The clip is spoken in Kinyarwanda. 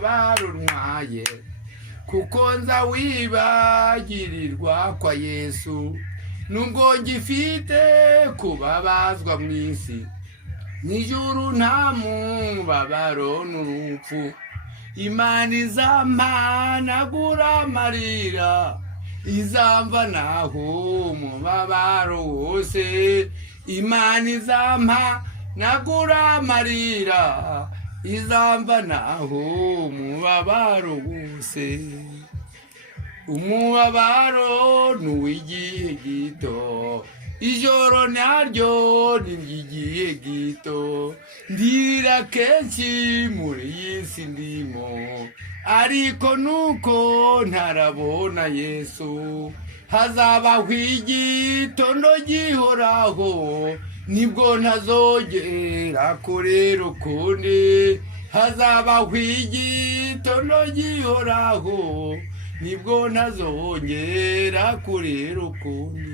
umubabaro ntwaye kuko nza wibagirirwa kwa Yesu nubwo ngifite kubabazwa mu isi n'ijuru nta mubabaro n'urupfu Imana izampanagura amarira izamvanaho umubabaro wose Imana izampanagura amarira izamvanaho umubabaro wose umubabaro n'uw'igihe gito ijoro naryo n'iry'igihe gito ndira kenshi muri iyi si ndimo ariko nuko ntarabona Yesu hazabaho igitondo gihoraho nibwo ntazongera kurera ukundi hazabaho igitondo gihoraho nibwo ntazongera kurera ukundi